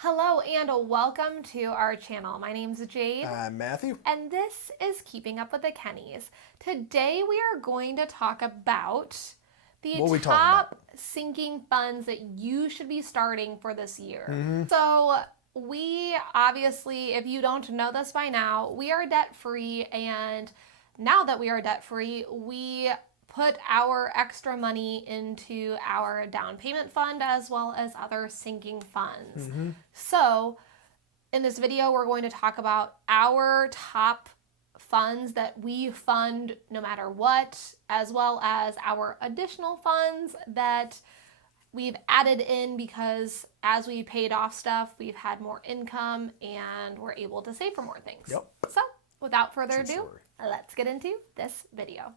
Hello and welcome to our channel. My name's Jade. I'm Matthew. And this is Keeping Up with the Kennys. Today we are going to talk about the top sinking funds that you should be starting for this year. So we obviously, if you don't know this by now, we are debt free, and now that we are debt free, we put our extra money into our down payment fund as well as other sinking funds. So in this video, we're going to talk about our top funds that we fund no matter what, as well as our additional funds that we've added in because as we paid off stuff, we've had more income and we're able to save for more things. Yep. So without further ado, let's get into this video.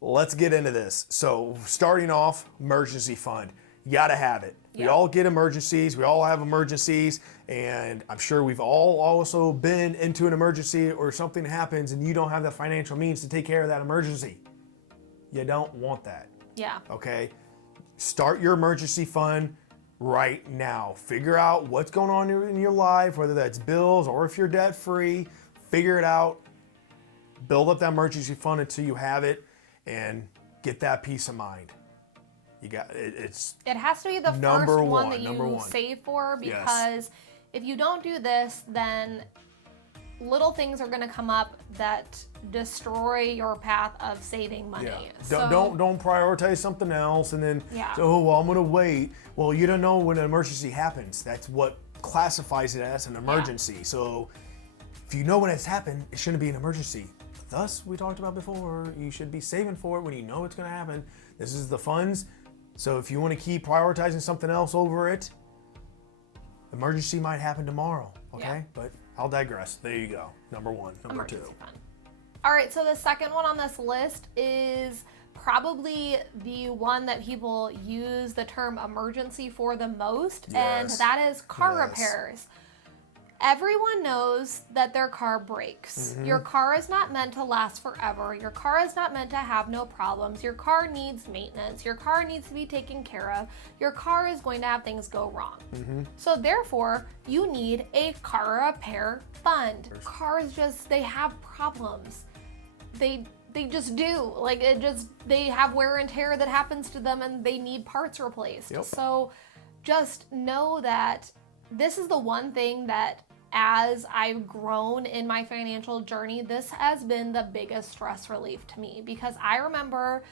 Let's get into this. So starting off, emergency fund. You gotta have it. We all get emergencies. We all have emergencies. And I'm sure we've all also been into an emergency or something happens and you don't have the financial means to take care of that emergency. You don't want that. Yeah. Okay? Start your emergency fund right now. Figure out what's going on in your life, whether that's bills or if you're debt free. Figure it out. Build up that emergency fund until you have it. And get that peace of mind. You got it. It has to be the first one that you save for, because if you don't do this, then little things are going to come up that destroy your path of saving money. Yeah. So, don't prioritize something else and then Yeah. oh well, I'm going to wait. Well, you don't know when an emergency happens. That's what classifies it as an emergency. So if you know when it's happened, it shouldn't be an emergency. Thus, we talked about before, you should be saving for it when you know it's going to happen. This is the funds. So if you want to keep prioritizing something else over it, emergency might happen tomorrow, okay? Yeah. But I'll digress. There you go. Number one. Number two. fund. All right, so the second one on this list is probably the one that people use the term emergency for the most, and that is car repairs. Everyone knows that their car breaks. Your car is not meant to last forever. Your car is not meant to have no problems. Your car needs maintenance. Your car needs to be taken care of. Your car is going to have things go wrong. So therefore, you need a car repair fund. Cars they have problems. They just do. Like they have wear and tear that happens to them and they need parts replaced. So just know that this is the one thing that as I've grown in my financial journey, this has been the biggest stress relief to me, because I remember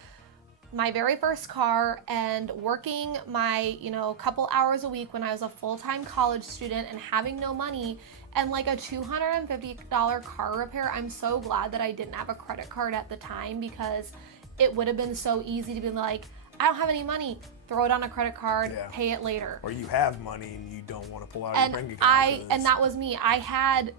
my very first car and working my, couple hours a week when I was a full-time college student and having no money and like a $250 car repair. I'm so glad that I didn't have a credit card at the time, because it would have been so easy to be like, I don't have any money. Throw it on a credit card, pay it later. Or you have money and you don't want to pull out your bank account. And that was me. I had,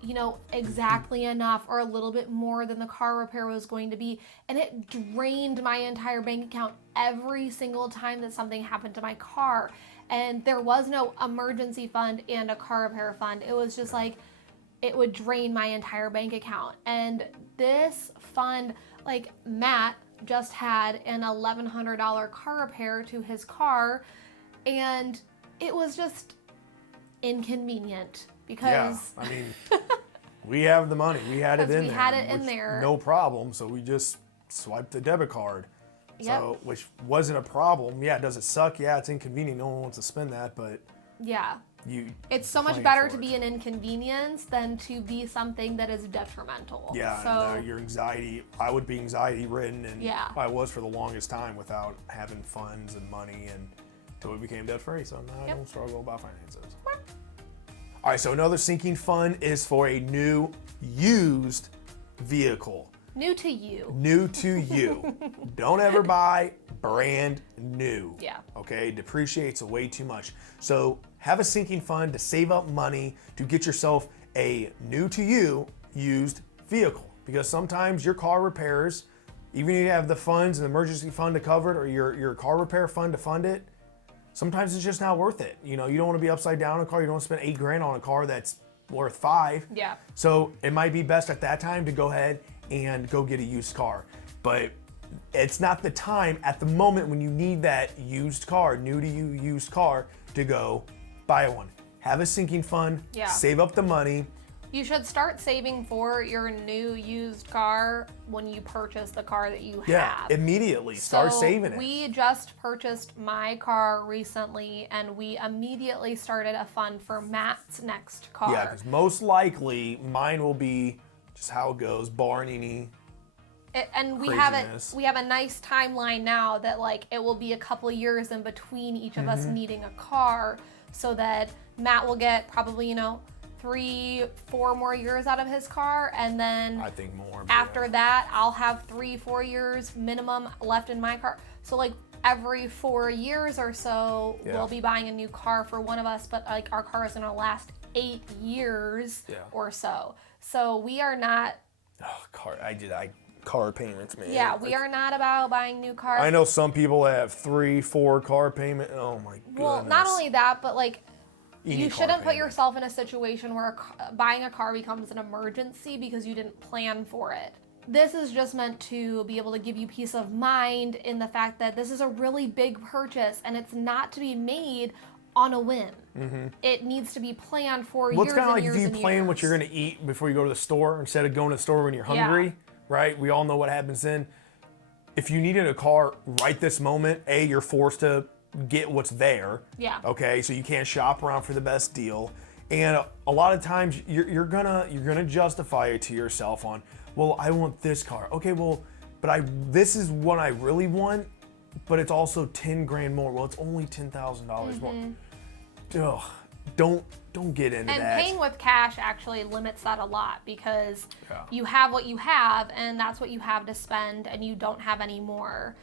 exactly enough or a little bit more than the car repair was going to be. And it drained my entire bank account every single time that something happened to my car. And there was no emergency fund and a car repair fund. It was just like, it would drain my entire bank account. And this fund, like Matt, just had an $1,100 car repair to his car, and it was just inconvenient because we have the money. We had it in there. We had it in there. No problem. So we just swiped the debit card. So, which wasn't a problem. Yeah, does it suck? Yeah, it's inconvenient. No one wants to spend that, but it's so much better to be an inconvenience than to be something that is detrimental. Yeah, so your anxiety, I would be anxiety ridden, and I was for the longest time without having funds and money, and until we became debt free. So now I don't struggle about finances. All right, so another sinking fund is for a new used vehicle. New to you. New to you. Don't ever buy brand new. Yeah. Okay, depreciates way too much. So have a sinking fund to save up money to get yourself a new to you used vehicle, because sometimes your car repairs, even if you have the funds and emergency fund to cover it, or your car repair fund to fund it, sometimes it's just not worth it. You don't want to be upside down on a car. You don't want to spend $8,000 on a car that's worth $5,000. Yeah. So it might be best at that time to go ahead and go get a used car. But it's not the time at the moment when you need that used car, new to you used car, to go buy one. Have a sinking fund, save up the money. You should start saving for your new used car when you purchase the car that you have. Yeah, immediately. Start saving it. We just purchased my car recently, and we immediately started a fund for Matt's next car. Yeah, because most likely mine will be just how it goes, barring any and we craziness. have a nice timeline now that like it will be a couple of years in between each of us needing a car, so that Matt will get probably 3-4 more years out of his car, and then I think more. After that, I'll have 3-4 years minimum left in my car. So like every 4 years or so, we'll be buying a new car for one of us, but like our car is gonna last 8 years or so. So we are not. Car payments, man. Yeah, we are not about buying new cars. I know some people have 3-4 car payment. Oh my goodness. Well, not only that, but like. You shouldn't put yourself in a situation where buying a car becomes an emergency because you didn't plan for it. This is just meant to be able to give you peace of mind in the fact that this is a really big purchase and it's not to be made on a whim. It needs to be planned for years and years and years. It's kind of like if you plan what you're going to eat before you go to the store instead of going to the store when you're hungry, right? We all know what happens then. If you needed a car right this moment, you're forced to get what's there. Yeah. Okay, so you can't shop around for the best deal, and a lot of times you're gonna justify it to yourself on, well, I want this car. Okay, well, but this is what I really want, but it's also 10 grand more. Well, it's only $10,000 more. Ugh, don't get into that. And paying with cash actually limits that a lot because you have what you have, and that's what you have to spend, and you don't have any more.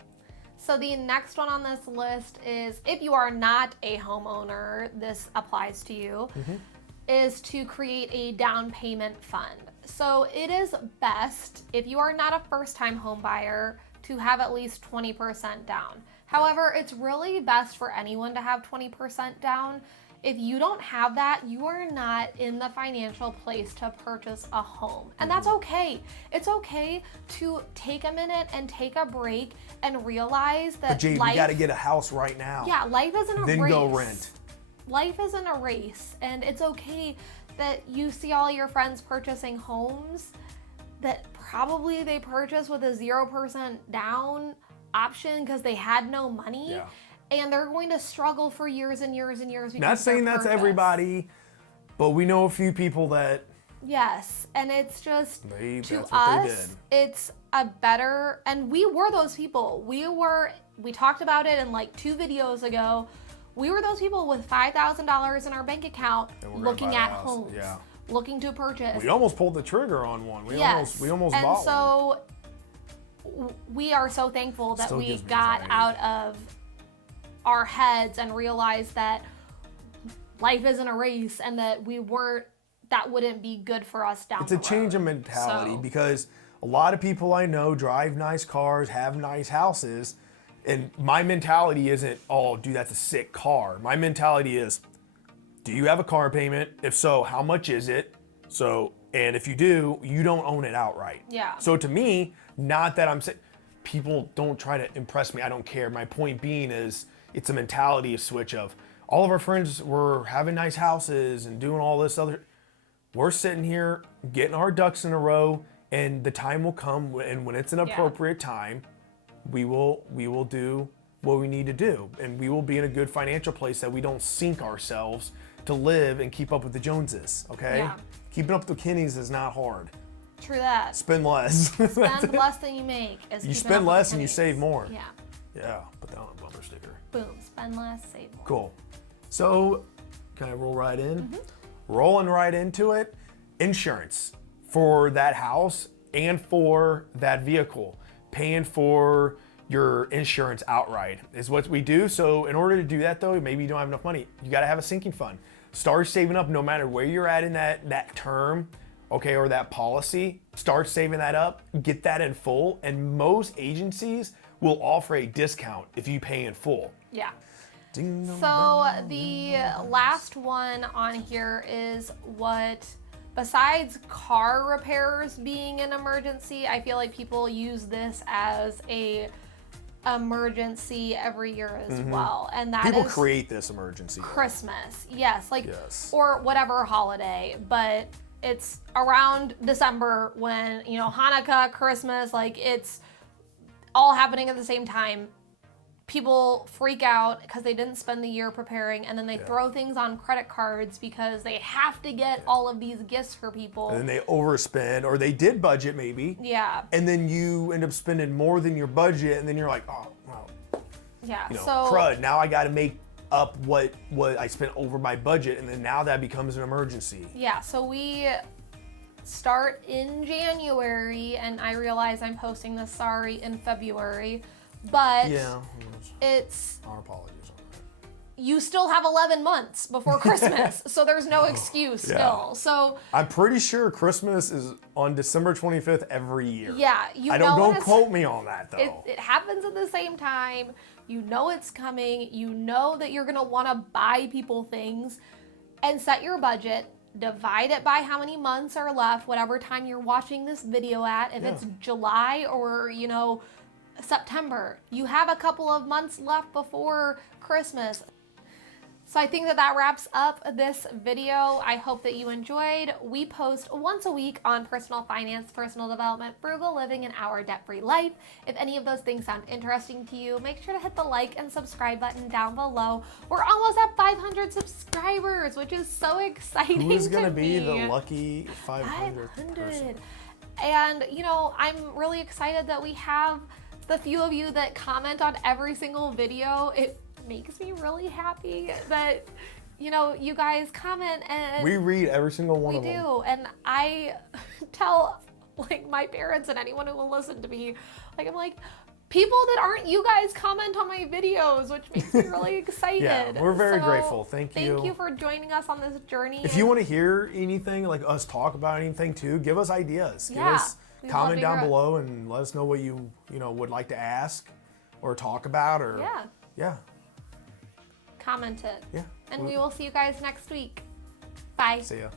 So the next one on this list is, if you are not a homeowner, this applies to you, is to create a down payment fund. So it is best, if you are not a first-time home buyer, to have at least 20% down. However, it's really best for anyone to have 20% down. If you don't have that, you are not in the financial place to purchase a home. And that's okay. It's okay to take a minute and take a break and realize that Jade, you gotta get a house right now. Yeah, life isn't a race. Then go rent. Life isn't a race, and it's okay that you see all your friends purchasing homes that probably they purchased with a 0% down option because they had no money. Yeah. And they're going to struggle for years and years and years. Not saying that's everybody, but we know a few people that. Yes, and it's just to us, they did. It's a better, and we were those people. We talked about it in like 2 videos ago. We were those people with $5,000 in our bank account looking at homes, looking to purchase. We almost pulled the trigger on one. We almost bought one. And so we are so thankful that we got out of our heads and realized that life isn't a race and that that wouldn't be good for us down the road. It's a change of mentality because a lot of people I know drive nice cars, have nice houses, and my mentality isn't, oh, dude, that's a sick car. My mentality is, do you have a car payment? If so, how much is it? And if you do, you don't own it outright. Yeah. So to me, not that I'm saying, people don't try to impress me. I don't care. My point being is, it's a mentality switch of all of our friends were having nice houses and doing all this other. We're sitting here getting our ducks in a row, and the time will come, and when it's an appropriate time, we will do what we need to do, and we will be in a good financial place that we don't sink ourselves to live and keep up with the Joneses. Okay, keeping up with the Kinneys is not hard. True that. Spend less. Spend less than you make. You spend less and you save more. Yeah. Yeah. Put that on a bumper sticker. Boom. Spend less, save more. Cool. So, can I roll right in? Rolling right into it. Insurance for that house and for that vehicle. Paying for your insurance outright is what we do. So, in order to do that, though, maybe you don't have enough money. You got to have a sinking fund. Start saving up no matter where you're at in that term, okay, or that policy. Start saving that up. Get that in full. And most agencies will offer a discount if you pay in full. Yeah. So the last one on here is what besides car repairs being an emergency, I feel like people use this as a emergency every year as well. And that People is create this emergency. Christmas. Yes, like Yes. or whatever holiday, but it's around December when, you know, Hanukkah, Christmas, like it's all happening at the same time. People freak out because they didn't spend the year preparing, and then they throw things on credit cards because they have to get all of these gifts for people. And then they overspend, or they did budget maybe. Yeah. And then you end up spending more than your budget, and then you're like, oh, well, Yeah. you know, So crud. Now I got to make up what I spent over my budget, and then now that becomes an emergency. yeah, so we start in January, and I realize I'm posting this in February, but Yeah. it's Our apologies on that. you still have 11 months before Christmas, so there's no excuse still. So I'm pretty sure Christmas is on December 25th every year. yeah, you I know don't it's- quote me on that though. It happens at the same time. You know it's coming. You know that you're gonna want to buy people things, and set your budget. Divide it by how many months are left, whatever time you're watching this video at. If it's July or, you know, September, you have a couple of months left before Christmas. So I think that wraps up this video. I hope that you enjoyed. We post once a week on personal finance, personal development, frugal living, and our debt-free life. If any of those things sound interesting to you, make sure to hit the like and subscribe button down below. We're almost at 500 subscribers, which is so exciting. Who is going to to be me. the lucky 500th 500. person? And, you know, I'm really excited that we have the few of you that comment on every single video. It makes me really happy that, you know, you guys comment, and We read every single one we of them. do. And I tell, like, my parents and anyone who will listen to me, like, I'm like, people that aren't you guys comment on my videos, which makes me really excited. Yeah, we're very So, grateful. Thank you. Thank you for joining us on this journey. If you want to hear anything, like us talk about anything too, give us ideas. Give Yeah, us we'd love comment to down hear it. below and let us know what you know would like to ask or talk about, or Yeah. yeah. Comment it. Yeah. And we will see you guys next week. Bye. See ya.